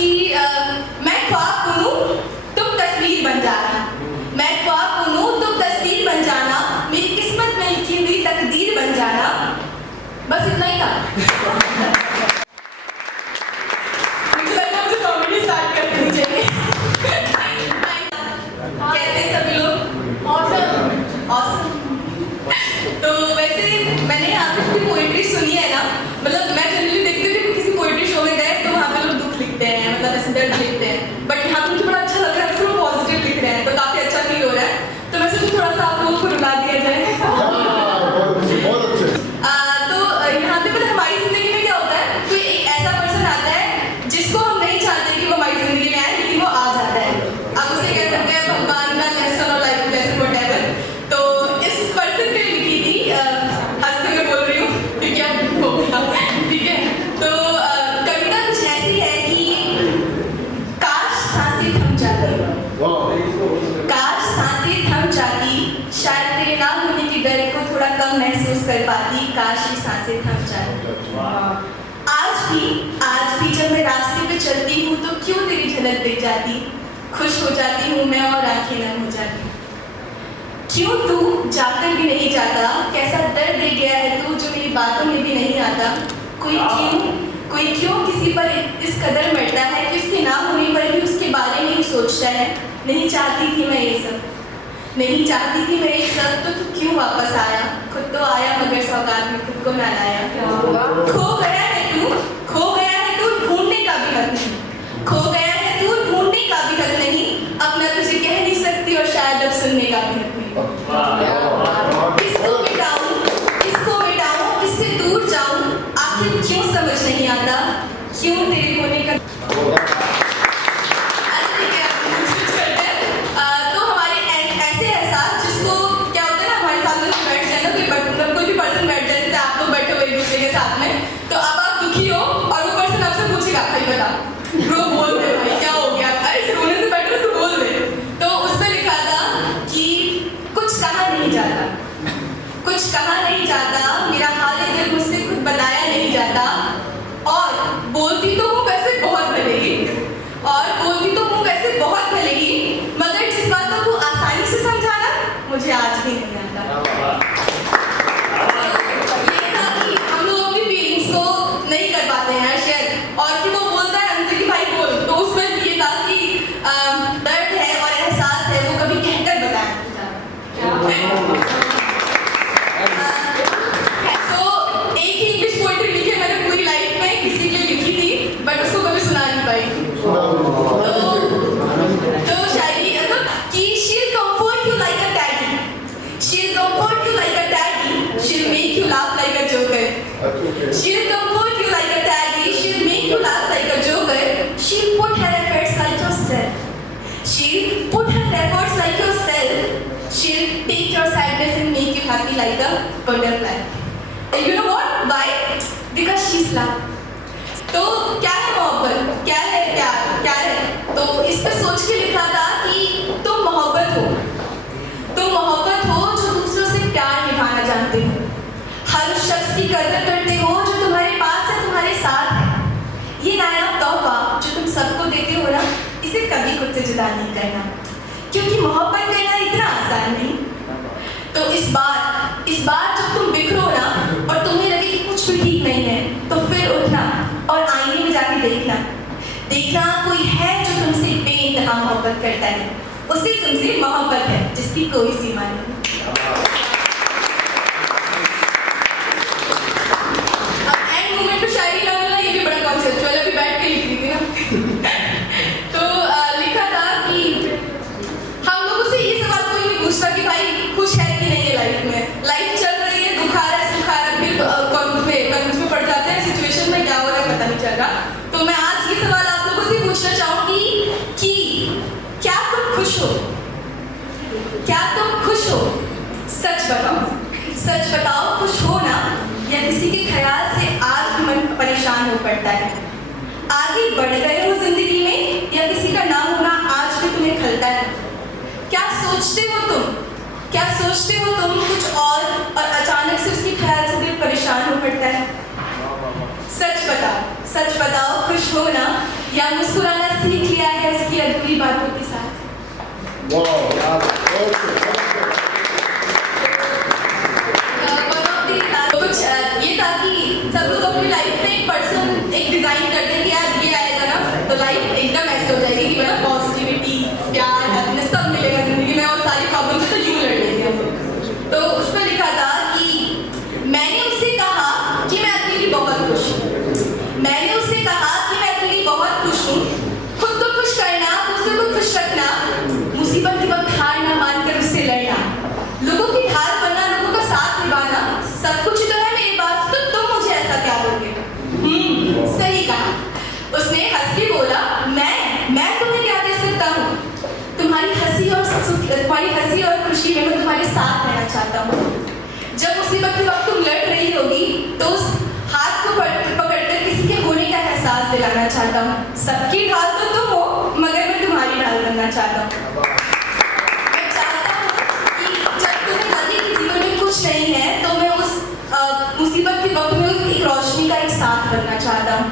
कि मैं ख्वाब बुनूं तुम तस्वीर बन जाना, मैं ख्वाब बुनूं तुम तस्वीर बन जाना, मेरी किस्मत में लिखी हुई तकदीर बन जाना। बस इतना ही था। मुझे लगा मुझे कॉमेडी स्टार्ट कर देनी चाहिए। कैसे सभी लोग? Awesome awesome. तो वैसे मैंने आपकी पोएट्री सुनी है ना, मतलब मैं जनरली देखती हूँ कि किसी पोएट्री शो में गए तो वहाँ पे लोग दुख लिखते हैं, मतलब ऐसे दर्द लिखते हैं, बट यहाँ पे मुझे बड़ा अच्छा लग रहा है, सब पॉजिटिव लिख रहे हैं, तो काफी अच्छा फील हो रहा है। तो मैं सोचूं थोड़ा सा आप लोगों को रुला दिया जाए। तो यहाँ पे पता हमारी जिंदगी में क्या होता है, कोई एक ऐसा पर्सन आता है जिसको हम नहीं चाहते कि वो हमारी जिंदगी में आए, लेकिन वो आ जाता है। आप उसे कह सकते हैं भगवान का लेसन और लाइफ लेसन व्हाटएवर। तो इस पर्सन के लिए लिखी थी, हंसते हुए बोल रही हूँ ठीक है। तो कविता कुछ ऐसी है कि काश सांसें थम जाती, काश सांसें थम जाती, शायद तेरे ना होने के डर को थोड़ा कम महसूस कर पाती, काश ये सांसें थम जाती। आज भी जब मैं रास्ते पे चलती हूँ तो क्यों तेरी झलक दिख जाती, खुश हो जाती हूँ मैं और आंखें नम हो जाती। क्यों तू जाकर भी नहीं जाता, कैसा दर्द दे गया है तू जो मेरी बातों में भी नहीं आता। कोई क्यों किसी पर इस कदर मरता है कि उसके ना होने पर भी उसके बारे में ही सोचता है। नहीं चाहती थी मैं ये सब, नहीं चाहती थी मैं ये सब, तो तू क्यों वापस आया। खुद तो आया मगर सौगात में खुद को ना लाया। खो गया है तू ढूंढने का भी हक नहीं, खो गया है तू ढूंढने का भी हक नहीं, अपना तुझे कह नहीं सकती और शायद अब सुनने का भी हक नहीं। किसको मिटाऊं किससे दूर जाऊं, आखिर क्यों समझ नहीं आता, क्यों तेरे होने का। तो हमारे ऐसे एहसास जिसको क्या होता है ना, हमारे साथ में बैठ जाए ना, कोई भी पर्सन बैठ जाए, जैसे आप लोग बैठे हो एक दूसरे के साथ में, तो अब आप दुखी हो और वो पर्सन आपसे पूछेगा भाई बता ब्रो बोल दे भाई क्या हो गया, अरे सिर्फ रोने से बैठे तो बोल दे। तो उसमें लिखा था कि कुछ कहा नहीं जाता, कुछ कहा नहीं जाता, मेरा हाल दिल मुझसे खुद बताया नहीं जाता, और बोलती तो हूँ वैसे बहुत भले ही, और बोलती तो हूँ वैसे बहुत भले ही, मगर जिस बातों को आसानी से समझाना मुझे आज भी नहीं आता। ये था कि हम लोग अपनी फीलिंग्स को नहीं कर पाते हैं शेयर, और फिर वो बोलता है हमसे कि भाई बोल, तो उसमें ये था कि दर्द है और एहसास है वो कभी कहकर बताया नहीं जाता। तो एक ही इंग्लिश पोएट्री लिखी है मैंने पूरी लाइफ में, किसी के लिए लिखी थी बट उसको कभी सुना नहीं पाई। तो शायरी कि she'll comfort you like a daddy, she'll comfort you like a daddy, she'll make you laugh like a joker, she'll comfort you like a daddy, she'll make you laugh like a joker, she'll put her efforts like yourself, she'll put her efforts like yourself, she'll take your sadness and make you happy like a butterfly. And you know what? Why? Because she's love. तो क्या है मोहब्बत, क्या है प्यार, क्या है? तो इस पर सोच के लिखा था कि तुम मोहब्बत हो जो दूसरों से प्यार निभाना जानते हो, हर उस शख्स की कदर करते हो जो तुम्हारे पास है, तुम्हारे साथ है। ये नायाब तोहफा जो तुम सबको देते हो ना, इसे कभी खुद से जुदा नहीं करना, क्योंकि मोहब्बत करना इतना आसान नहीं। तो इस बार जब तुम बिखरो ना और तुम्हें लगे कि कुछ भी ठीक नहीं है, तो फिर उठना और आईने में जाके देखना कोई है जो तुमसे बेइंतहा मोहब्बत करता है, उसे तुमसे मोहब्बत है जिसकी कोई सीमा नहीं। अब एंड मोमेंट पे शायरी लगाना ये भी बड़ा कॉन्सेप्चुअल है, अभी बैठ के लिख रही थी ना। तो लिखा था कि हम लोगों से ये सवाल कोई नहीं पूछता कि भाई खुश है कि नहीं है लाइफ में, लाइफ चल रही है, दुख आ रहा है, सुख आ रहा है, फिर कंफ्यूज में पड़ जाते हैं, सिचुएशन में क्या हो रहा है पता नहीं चल रहा। तो मैं आज ये सवाल आप लोगों से पूछना चाहूंगी कि क्या तुम खुश हो, क्या तुम खुश हो? सच बताओ खुश हो ना, या किसी के ख्याल से आज भी मन परेशान हो पड़ता है? आगे बढ़ गए हो जिंदगी में, या किसी का ना होना आज भी तुम्हें खलता है? क्या सोचते हो तुम कुछ और अचानक से उसके ख्याल से दिल परेशान हो पड़ता है? सच बताओ खुश हो ना, या मुस्कुराना कुछ ये था कि सब लोग अपनी लाइफ में एक पर्सन एक डिजाइन करते हैं कि यार ये आएगा ना तो लाइफ एकदम ऐसे हो जाएगी कि मतलब पॉजिटिविटी प्यार हैप्पीनेस सब मिलेगा जिंदगी में और सारी प्रॉब्लम से तो यूं लड़ लेंगे हम लोग। तो उसमें लिखा था कि मैंने उससे कहा कि मैं अकेली बहुत खुश हूँ। मैंने उससे कहा कि मैं अकेली बहुत खुश हूँ। खुद को खुश करना, दूसरों को खुश रखना, मुसीबत के वक्त हार ना मानकर उससे लड़ना, लोगों की ढाल बनना, लोगों का साथ निभाना, सब कुछ तो है मेरे पास, तो तुम मुझे ऐसा क्या दोगे? सही कहा। उसने हंस के बोला, मैं तुम्हें क्या दे सकता हूँ? तुम्हारी हंसी और खुशी में मैं तुम्हारे साथ रहना चाहता हूँ। जब मुसीबत के वक्त तुम लड़ रही होगी तो उस हाथ को पकड़कर किसी के होने का एहसास दिलाना चाहता हूँ। सबकी ढाल तो तुम हो, मगर मैं तुम्हारी ढाल बनना चाहता हूँ। मैं चाहता हूँ कि जब तुम्हें लगे कि जीवन में कुछ नहीं है तो मैं उस मुसीबत के वक्त में एक रोशनी का एक साथ बनना चाहता हूँ।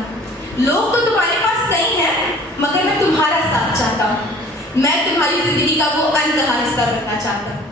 लोग तो तुम्हारे पास नहीं है, मगर मैं तुम्हारा साथ चाहता हूँ। मैं तुम्हारी जिंदगी का वो अनकहा हिस्सा बनना चाहता हूँ।